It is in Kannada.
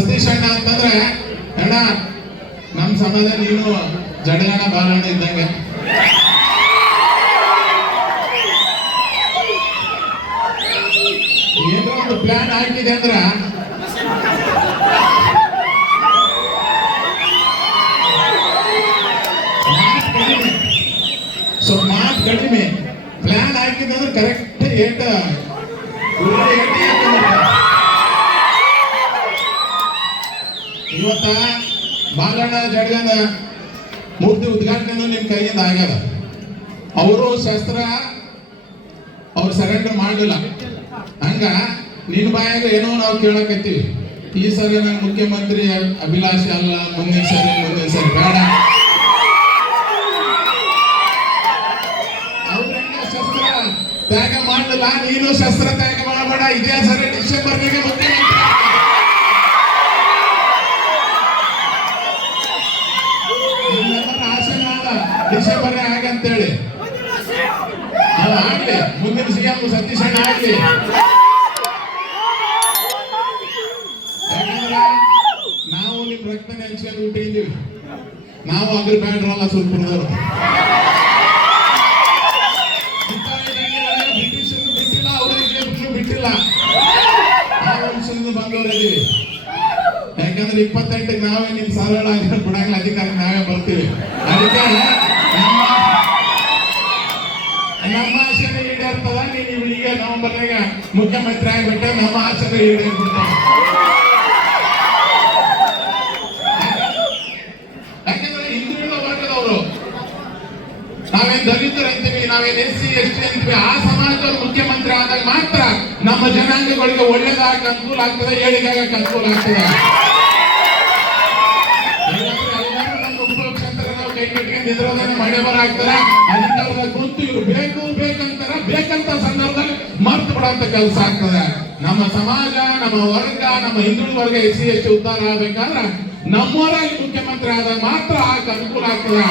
ಸತೀಶ್ ಅಣ್ಣ ಅಂತಂದ್ರೆ ಅಣ್ಣ ನಮ್ಮ ಸಮಾಜ ನೀನು ಜಡಗಣ ಬಾಲಣ್ಣ ಇದ್ದಂಗೆ. ಏನೋ ಒಂದು ಪ್ಲಾನ್ ಹಾಕಿದೆ ಅಂದ್ರ ಸೊ ಮಾತ್ ಕಡಿಮೆ. ಪ್ಲಾನ್ ಹಾಕಿದೆ ಅಂದ್ರೆ ಕರೆಕ್ಟ್ ಏಟ. ಇವತ್ತ ಬಾಲಣ್ಣ ಜಡ್ಗನ ಮೂರ್ತಿ ಉದ್ಘಾಟನೆ ನಿಮ್ ಕೈಯಿಂದ ಆಗ್ಯದ. ಅವರು ಶಸ್ತ್ರ ಅವ್ರು ಸರೆಂಡರ್ ಮಾಡಲಿಲ್ಲ. ಹಂಗ ನಿನ್ ಬಾಯಾಗ ಏನೋ ನಾವು ಕೇಳಕತ್ತೀವಿ. ಈ ಸರಿ ನಾನು ಮುಖ್ಯಮಂತ್ರಿ ಅಭಿಲಾಷೆ ಅಲ್ಲ, ಮುಂದಿನ ಸರಿ ಮುಂದಿನ ಸರಿ ಬೇಡ. ಶಸ್ತ್ರ ತ್ಯಾಗ ಮಾಡಲಿಲ್ಲ, ನೀನು ಶಸ್ತ್ರ ತ್ಯಾಗ ಮಾಡಬೇಡ, ಇದೇ ಸರಿ ಡಿಸೆಂಬರ್ಗೆ ಡಿಸೆಂಬರ್ ಆಗಂತೇಳಿ ಅದು ಆಗ್ಲಿ. ಮುಂದಿನ ಸಿಎಂ ಸತೀಶ್ ಅಣ್ಣ ಆಗ್ಲಿ. ನಾವು ನಿಮ್ ರಕ್ತ ನೆನ್ಸ್ಕೊಂಡು ಹುಟ್ಟಿದ್ದೀವಿ ನಾವು ಅಗ್ರ ಬ್ಯಾಂಡ್ರಲ್ಲ ಸುಲ್ಪುರದವರು. ಬ್ರಿಟಿಷರು ಬಿಟ್ಟಿಲ್ಲ, ಅವರಿಗೆ ಬಿಟ್ಟಿಲ್ಲ. ಆ ವಂಶದಿಂದ ಬಂದವರಿದ್ದೀವಿ ಯಾಕಂದ್ರೆ ಇಪ್ಪತ್ತೆಂಟಕ್ಕೆ ನಾವೇ ನಿಮ್ ಸಾವಿರ ಬಿಡಂಗಿಲ್ಲ ಅಧಿಕಾರಕ್ಕೆ ನಾವೇ ಬರ್ತೀವಿ. ಅದಕ್ಕೆ ನಮ್ಮ ಆಸೆನೇ ಈಡೇರ್ತದ ನೀನು ಈಗ ನವೆಂಬರ್ನಾಗ ಮುಖ್ಯಮಂತ್ರಿ ಆಗ್ಬಿಟ್ಟೆ ನಮ್ಮ ಆಸೆ ಈಡೇರ್ಬಿಡ್ತಾವ ಯಾಕಂದ್ರೆ ಹಿಂದುಳಿದ ವರ್ಗದವರು, ನಾವೇನ್ ದಲಿತರು ಅಂತೀವಿ, ನಾವೇನ್ ಎಸ್ ಸಿ ಎಸ್ ಟಿ ಅಂತೀವಿ, ಆ ಸಮಾಜದವ್ರು ಮುಖ್ಯಮಂತ್ರಿ ಆದಾಗ ಮಾತ್ರ ನಮ್ಮ ಜನಾಂಗಗಳಿಗೆ ಒಳ್ಳೇದಾಗ ಅನುಕೂಲ ಆಗ್ತದೆ ಏಳಿಗೆ ಆಗಕ್ಕೆ ಅನುಕೂಲ ಆಗ್ತದೆ. ಬರ ಆಗ್ತದೆ ಅದಕ್ಕೆ ಅವ್ರ ಗೊತ್ತು, ಇವ್ರು ಬೇಕು, ಬೇಕಂತಾರ, ಬೇಕಂತ ಸಂದರ್ಭದಲ್ಲಿ ಮರ್ತು ಬಿಡಂತ ಕೆಲಸ ಆಗ್ತದೆ. ನಮ್ಮ ಸಮಾಜ, ನಮ್ಮ ವರ್ಗ, ನಮ್ಮ ಹಿಂದುಳಿದ ವರ್ಗ ಎಸ್ ಸಿ ಎಸ್ ಟಿ ಉದ್ಧಾರ ಆಗ್ಬೇಕಾದ್ರೆ ನಮ್ಮವರಾಗಿ ಮುಖ್ಯಮಂತ್ರಿ ಆದಾಗ ಮಾತ್ರ ಆಗ ಅನುಕೂಲ ಆಗ್ತದೆ.